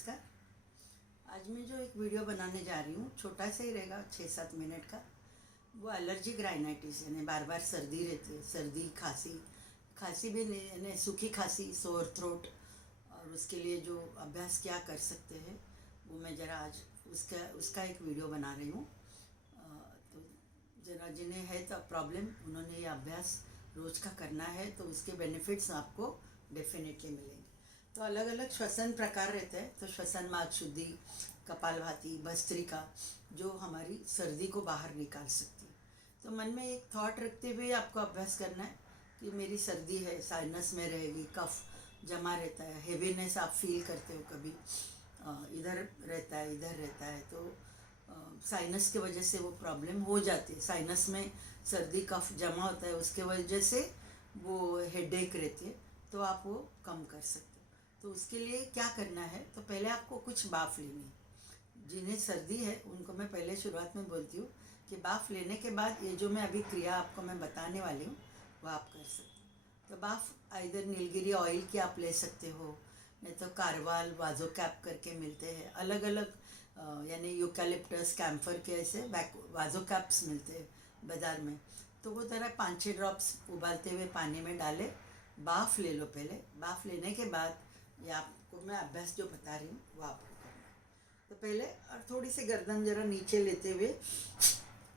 नमस्कार। आज मैं जो एक वीडियो बनाने जा रही हूँ, छोटा सा ही रहेगा, 6-7 मिनट का। वो एलर्जिक राइनाइटिस यानी बार बार सर्दी रहती है, सर्दी खांसी, खांसी भी यानी सूखी खांसी, सोर थ्रोट, और उसके लिए जो अभ्यास क्या कर सकते हैं वो मैं ज़रा आज उसका एक वीडियो बना रही हूँ। तो ज़रा जिन्हें है तो प्रॉब्लम, उन्होंने ये अभ्यास रोज़ का करना है तो उसके बेनिफिट्स आपको डेफिनेटली मिलेंगे। तो अलग अलग श्वसन प्रकार रहते हैं। तो श्वसन मार्ग शुद्धि, कपालभाति, भस्त्रिका, जो हमारी सर्दी को बाहर निकाल सकती है। तो मन में एक थॉट रखते हुए आपको अभ्यास करना है कि मेरी सर्दी है, साइनस में रहेगी, कफ जमा रहता है, हेवीनेस आप फील करते हो, कभी इधर रहता है, इधर रहता है, तो साइनस की वजह से वो प्रॉब्लम हो जाती है। साइनस में सर्दी कफ जमा होता है, उसके वजह से वो हेडेक रहती है, तो आप वो कम कर सकते हो। तो उसके लिए क्या करना है, तो पहले आपको कुछ बाफ लेनी है। जिन्हें सर्दी है उनको मैं पहले शुरुआत में बोलती हूँ कि बाफ लेने के बाद ये जो मैं अभी क्रिया आपको मैं बताने वाली हूँ वो आप कर सकते हो। तो बाफ इधर नीलगिरी ऑयल की आप ले सकते हो, नहीं तो कारवाल, वाजो कैप करके मिलते हैं अलग अलग, यानी यूकैलिप्टस, कैम्फर के ऐसे वाजो कैप्स मिलते हैं बाज़ार में। तो वो ज़रा 5-6 ड्रॉप्स उबालते हुए पानी में डाले, बाफ ले लो। पहले बाफ लेने के बाद ये आपको मैं अभ्यास जो बता रही हूँ वो आपको करना है। तो पहले और थोड़ी सी गर्दन ज़रा नीचे लेते हुए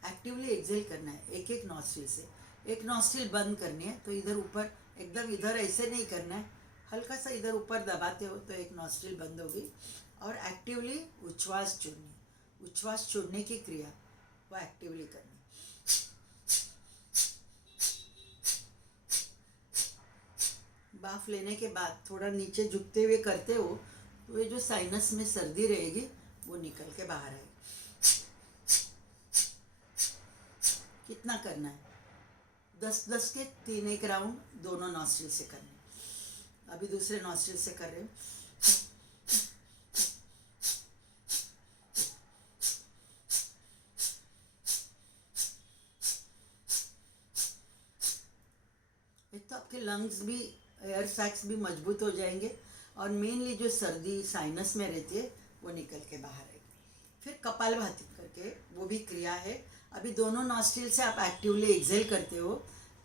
एक्टिवली एक्सेल करना है। एक एक नॉस्ट्रिल से, एक नॉस्ट्रिल बंद करनी है, तो इधर ऊपर एकदम इधर ऐसे नहीं करना है, हल्का सा इधर ऊपर दबाते हो तो एक नॉस्ट्रिल बंद होगी। और एक्टिवली उच्छ्वास छोड़नी, उच्छ्वास छोड़ने की क्रिया वो एक्टिवली करनी। बाफ लेने के बाद थोड़ा नीचे झुकते हुए करते हो तो ये जो साइनस में सर्दी रहेगी वो निकल के बाहर आएगी। कितना करना है? 10-10 के 3 राउंड दोनों नॉस्ट्रिल से करने। अभी दूसरे नॉस्ट्रिल से कर रहे हो। एक तो आपके लंग्स भी, एयर सैक्स भी मजबूत हो जाएंगे, और मेनली जो सर्दी साइनस में रहती है वो निकल के बाहर आएगी। फिर कपालभाति करके वो भी क्रिया है। अभी दोनों नॉस्ट्रिल से आप एक्टिवली एक्सेल करते हो।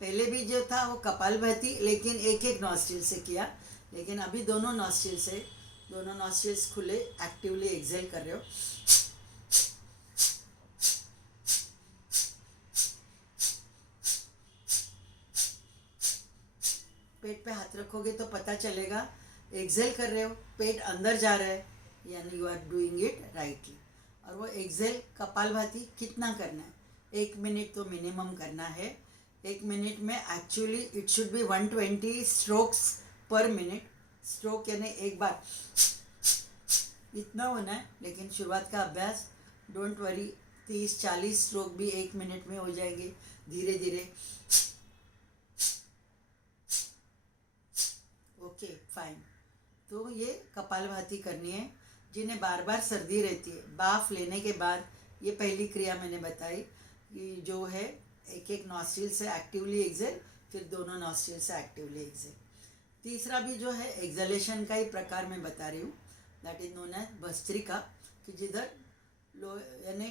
पहले भी जो था वो कपालभाति, लेकिन एक एक नॉस्ट्रिल से किया, लेकिन अभी दोनों नॉस्ट्रिल से, दोनों नॉस्ट्रिल्स खुले एक्टिवली एक्सेल कर रहे हो। पेट पे हाथ रखोगे तो पता चलेगा एक्सेल कर रहे हो, पेट अंदर जा रहा है, यानी you are doing it rightly. और वो एक्सेल कपालभाति कितना करना है? 1 मिनट तो मिनिमम करना है। 1 मिनट में actually it should be 120 strokes पर मिनट। स्ट्रोक यानी एक बार इतना होना है, लेकिन शुरुआत का अभ्यास, डोंट वरी, 30-40 स्ट्रोक भी 1 मिनट में हो जाएंगे धीरे धीरे। Okay fine. तो ये कपालभाति करनी है। जिन्हें बार बार सर्दी रहती है, बाफ लेने के बाद ये पहली क्रिया मैंने बताई कि जो है एक एक नॉस्ट्रिल से एक्टिवली एक्सेल, फिर दोनों नॉस्ट्रिल से एक्टिवली एक्सेल। तीसरा भी जो है एक्सलेशन का ही प्रकार मैं बता रही हूँ, that is known as bhastrika, कि जिधर लो यानी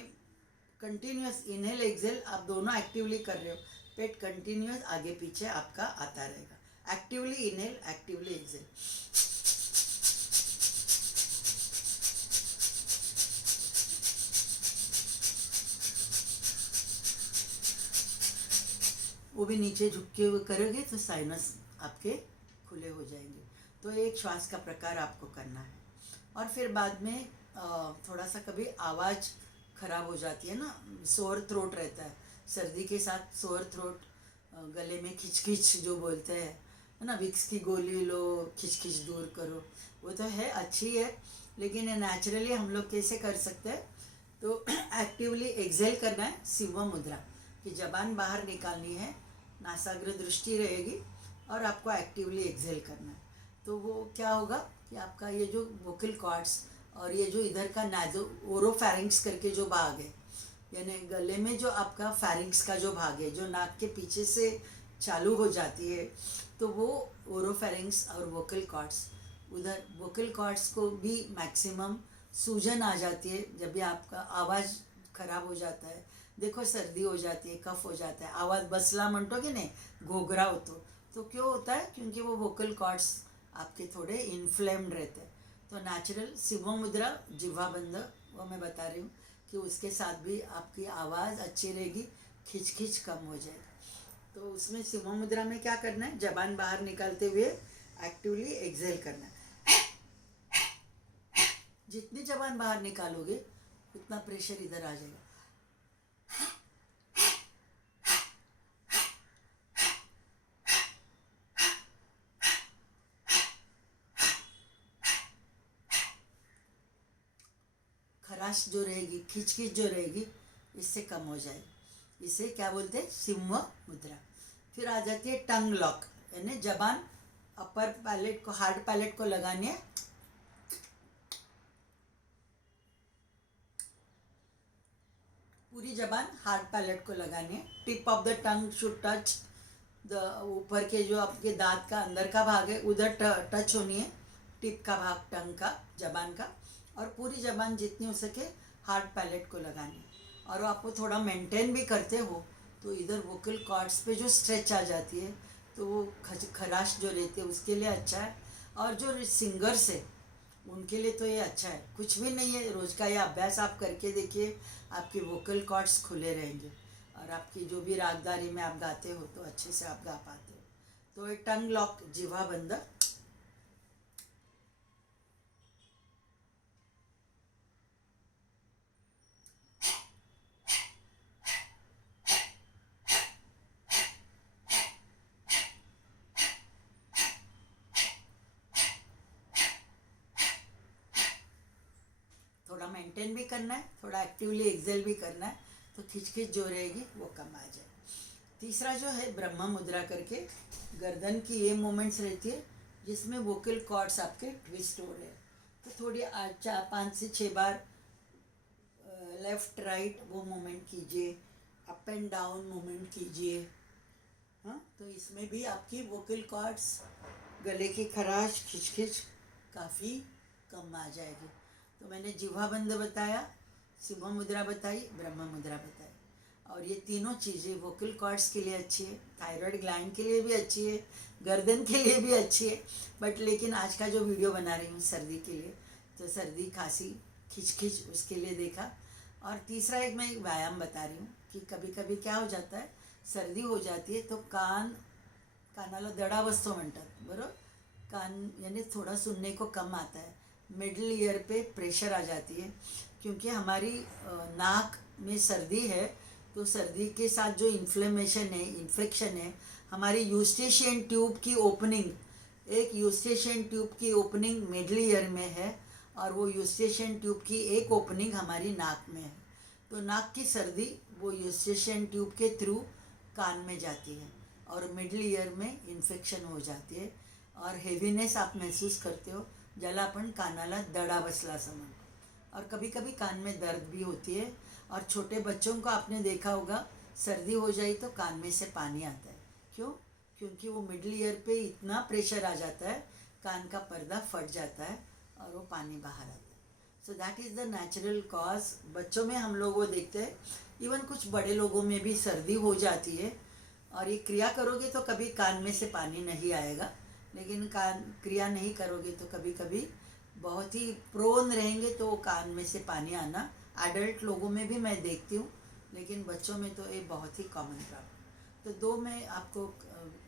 कंटिन्यूस इनहेल एक्सेल आप दोनों एक्टिवली कर रहे हो, पेट कंटिन्यूस आगे पीछे आपका आता रहेगा। Actively inhale, actively exhale. वो भी नीचे झुक हुए करोगे तो साइनस आपके खुले हो जाएंगे। तो एक श्वास का प्रकार आपको करना है। और फिर बाद में थोड़ा सा कभी आवाज़ खराब हो जाती है ना, सोर थ्रोट रहता है, सर्दी के साथ सोर थ्रोट, गले में खिचखिच जो बोलते हैं, है ना, विक्स की गोली लो, खिचखिच दूर करो, वो तो है, अच्छी है, लेकिन नेचुरली हम लोग कैसे कर सकते हैं? तो एक्टिवली एक्सेल करना है, सिंह मुद्रा, कि जबान बाहर निकालनी है, नासाग्र दृष्टि रहेगी, और आपको एक्टिवली एक्सेल करना है। तो वो क्या होगा कि आपका ये जो वोकल कॉर्ड्स और ये जो इधर का नाजो ओरोफैरिंक्स करके जो भाग है, यानी गले में जो आपका फैरिंक्स का जो भाग है, जो नाक के पीछे से चालू हो जाती है, तो वो ओरोफैरिंक्स और वोकल कॉर्ड्स उधर वोकल कॉर्ड्स को भी मैक्सिमम सूजन आ जाती है जब भी आपका आवाज़ खराब हो जाता है. देखो सर्दी हो जाती है, कफ हो जाता है, आवाज़ बसला म्हणतो की नाही, घोघरा होतो. तो क्यों होता है? क्योंकि वो वोकल कॉर्ड्स आपके थोड़े इन्फ्लेम्ड रहते हैं. तो नेचुरल सिंह मुद्रा, जिह्वा बंद, वो मैं बता रही हूँ कि उसके साथ भी आपकी आवाज़ अच्छी रहेगी, खिंच कम हो जाएगी. तो उसमें सिंह मुद्रा में क्या करना है? जबान बाहर निकालते हुए एक्टिवली एक्सेल करना है. जितनी जबान बाहर निकालोगे उतना प्रेशर इधर आ जाएगा. खराश जो रहेगी, खिंच जो रहेगी, इससे कम हो जाएगी. इसे क्या बोलते हैं? सिंह मुद्रा. फिर आ जाती है टंग लॉक, यानी जबान अपर पैलेट को, हार्ड पैलेट को लगानी है. पूरी जबान हार्ड पैलेट को लगानी है. Tip of the tongue should touch the, ऊपर के जो आपके दांत का अंदर का भाग है उधर टच होनी है टिप का भाग टंग का, जबान का. और पूरी जबान जितनी हो सके हार्ड पैलेट को लगानी है. और आपको थोड़ा मेंटेन भी करते हो तो इधर वोकल कॉर्ड्स पे जो स्ट्रेच आ जाती है तो वो खराश जो रहती है उसके लिए अच्छा है. और जो सिंगर्स है उनके लिए तो ये अच्छा है. कुछ भी नहीं है, रोज़ का ये अभ्यास आप करके देखिए, आपके वोकल कॉर्ड्स खुले रहेंगे और आपकी जो भी रागदारी में आप गाते हो तो अच्छे से आप गा पाते हो. तो ये टंग लॉक, जिह्वा बंद. थोड़ा मेंटेन भी करना है, थोड़ा एक्टिवली एक्सेल भी करना है, तो खिंच जो रहेगी वो कम आ जाए. तीसरा जो है ब्रह्मा मुद्रा करके, गर्दन की ये मोमेंट्स रहती है जिसमें वोकल कॉर्ड्स आपके ट्विस्ट हो रहे हैं. तो थोड़ी 5 से 6 बार लेफ्ट राइट वो मोमेंट कीजिए, अप एंड डाउन मोमेंट कीजिए. हाँ, तो इसमें भी आपकी वोकल कॉर्ड्स, गले की खराश, खिंच काफ़ी कम आ जाएगी. तो मैंने जिह्वा बंद बताया, सिंह मुद्रा बताई, ब्रह्मा मुद्रा बताई. और ये तीनों चीज़ें वोकल कॉर्ड्स के लिए अच्छी है, थायराइड ग्लैंड के लिए भी अच्छी है, गर्दन के लिए भी अच्छी है. बट लेकिन आज का जो वीडियो बना रही हूँ सर्दी के लिए, तो सर्दी खांसी खिंच उसके लिए देखा. और तीसरा एक मैं व्यायाम बता रही हूँ कि कभी कभी क्या हो जाता है, सर्दी हो जाती है तो कानाला दडा बसतो म्हणतात बरोबर. कान यानी थोड़ा सुनने को कम आता है, मिडल ईयर पे प्रेशर आ जाती है. क्योंकि हमारी नाक में सर्दी है तो सर्दी के साथ जो इन्फ्लेमेशन है, इन्फेक्शन है, हमारी यूस्टेशियन ट्यूब की ओपनिंग, एक यूस्टेशियन ट्यूब की ओपनिंग मिडल ईयर में है और वो यूस्टेशियन ट्यूब की एक ओपनिंग हमारी नाक में है. तो नाक की सर्दी वो यूस्टेशियन ट्यूब के थ्रू कान में जाती है और मिडल ईयर में इन्फेक्शन हो जाती है और हेवीनेस आप महसूस करते हो, ज्याला आपण कानाला दडा बसला असं म्हणतो. और कभी कभी कान में दर्द भी होती है. और छोटे बच्चों को आपने देखा होगा, सर्दी हो जाए तो कान में से पानी आता है. क्यों? क्योंकि वो मिडल ईयर पे इतना प्रेशर आ जाता है, कान का पर्दा फट जाता है और वो पानी बाहर आता है. So that is the natural cause. बच्चों में हम लोग वो देखते हैं, इवन कुछ बड़े लोगों में भी सर्दी हो जाती है. और ये क्रिया करोगे तो कभी कान में से पानी नहीं आएगा, लेकिन कान क्रिया नहीं करोगे तो कभी कभी बहुत ही प्रोन रहेंगे तो कान में से पानी आना एडल्ट लोगों में भी मैं देखती हूँ, लेकिन बच्चों में तो ये बहुत ही कॉमन प्रॉब्लम. तो दो मैं आपको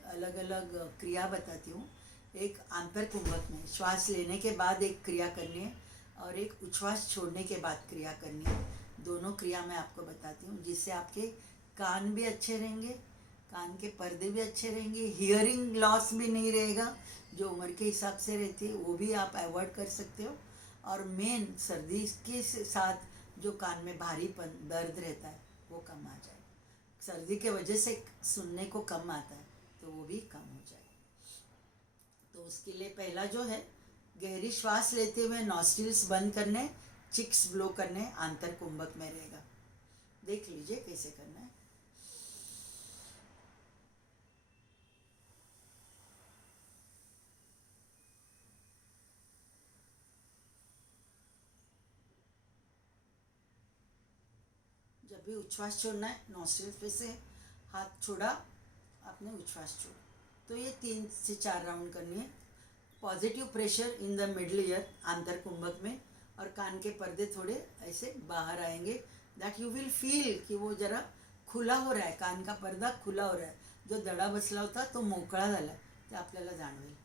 अलग अलग क्रिया बताती हूँ. एक आंतर कुंभक में श्वास लेने के बाद एक क्रिया करनी है और एक उच्छ्वास छोड़ने के बाद क्रिया करनी है. दोनों क्रिया मैं आपको बताती हूँ जिससे आपके कान भी अच्छे रहेंगे, कान के पर्दे भी अच्छे रहेंगे, हियरिंग लॉस भी नहीं रहेगा, जो उम्र के हिसाब से रहती है वो भी आप अवॉइड कर सकते हो. और मेन सर्दी के साथ जो कान में भारीपन, दर्द रहता है वो कम आ जाए. सर्दी के वजह से सुनने को कम आता है तो वो भी कम हो जाए. तो उसके लिए पहला जो है, गहरी श्वास लेते हुए नॉस्ट्रिल्स बंद करने, चिक्स ब्लो करने, आंतर कुंभक में रहेगा. देख लीजिए कैसे करना है. जब भी उच्छ्वास छोड़ना है नॉस्ट्रिल्स पे से हाथ छोड़ा, आपने उच्छ्वास छोड़ा। तो ये 3 से 4 राउंड करनी है। Positive pressure in the middle ear, आंतर कुंभक में, और कान के पर्दे थोड़े ऐसे बाहर आएंगे। दैट यू विल फील कि वो जरा खुला हो रहा आहे, कान का पडदा खुला हो रहा आहे, जो दडा बसला होता तो मोकळा झाला, ते आपल्याला जाणवेल.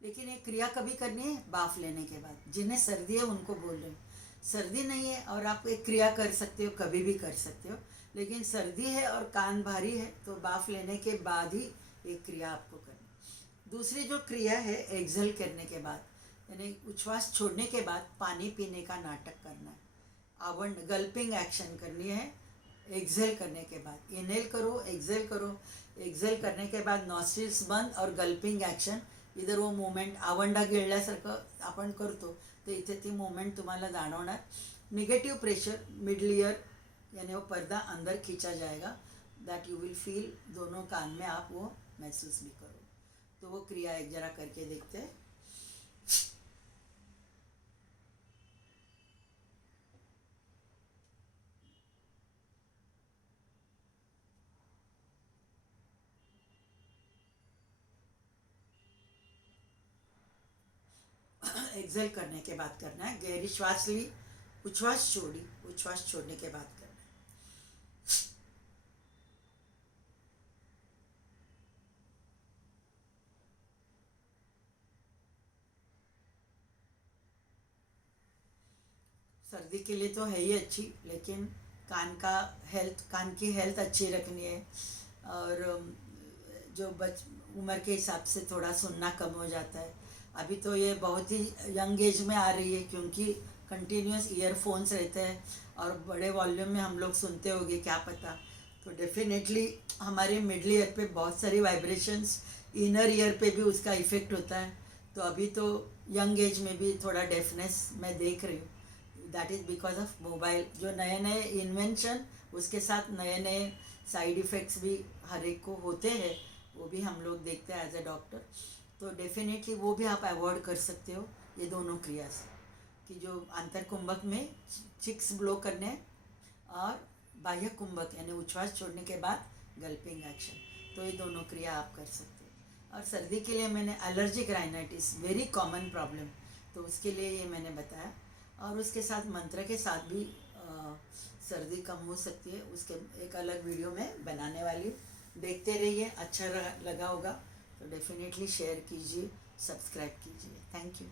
लेकिन एक क्रिया कभी करनी है बाफ लेने के बाद. जिन्हें सर्दी है उनको बोल रही हूँ, सर्दी नहीं है और आप एक क्रिया कर सकते हो, कभी भी कर सकते हो. लेकिन सर्दी है और कान भारी है तो बाफ लेने के बाद ही एक क्रिया आपको करनी. दूसरी जो क्रिया है एक्सेल करने के बाद, यानी उच्छ्वास छोड़ने के बाद पानी पीने का नाटक करना है. आवंड गल्पिंग एक्शन करनी है एक्सेल करने के बाद. इनहेल करो, एक्सेल करो. एक्सेल करने के बाद नॉस्ट्रिल्स बंद और गल्पिंग एक्शन. इधर वो मोमेंट आवंडा गिळल्यासारखं आपण करतो, तर इथे ती मोमेंट तुम्हाला जाणवणार. निगेटिव प्रेशर मिडल ईयर, यानी वो पर्दा अंदर खींचा जाएगा. दैट यू विल फील दोनों कान में आप वो महसूस भी करो. तो वो क्रिया एक जरा करके देखते हैं. एक्सेल करने के बाद करना है. गहरी श्वास ली, उच्छ्वास छोड़ी, उच्छ्वास छोड़ने के बाद करना है. सर्दी के लिए तो है ही अच्छी, लेकिन कान की हेल्थ अच्छी रखनी है. और जो उम्र के हिसाब से थोड़ा सुनना कम हो जाता है. अभी तो ये बहुत ही यंग एज में आ रही है, क्योंकि कंटिन्यूस ईयरफोन्स रहते हैं और बड़े वॉल्यूम में हम लोग सुनते होंगे, क्या पता. तो डेफिनेटली हमारे मिडल ईयर पे बहुत सारी वाइब्रेशंस, इनर ईयर पे भी उसका इफ़ेक्ट होता है. तो अभी तो यंग एज में भी थोड़ा डेफनेस मैं देख रही हूँ. That is because of mobile. जो नए नए इन्वेंशन, उसके साथ नए नए साइड इफ़ेक्ट्स भी हर एक को होते हैं, वो भी हम लोग देखते हैं एज ए डॉक्टर. तो डेफिनेटली वो भी आप अवॉइड कर सकते हो ये दोनों क्रिया से, कि जो आंतर कुंभक में चिक्स ब्लो करने और बाह्य कुंभक यानी उच्छ्वास छोड़ने के बाद गल्पिंग एक्शन. तो ये दोनों क्रिया आप कर सकते हो. और सर्दी के लिए मैंने allergic rhinitis, very common problem, तो उसके लिए ये मैंने बताया. और उसके साथ मंत्र के साथ भी सर्दी कम हो सकती है. उसके एक अलग वीडियो में बनाने वाली हूँ. देखते रहिए, अच्छा लगा होगा तो डेफिनेटली शेयर कीजिए, सब्सक्राइब कीजिए. Thank you.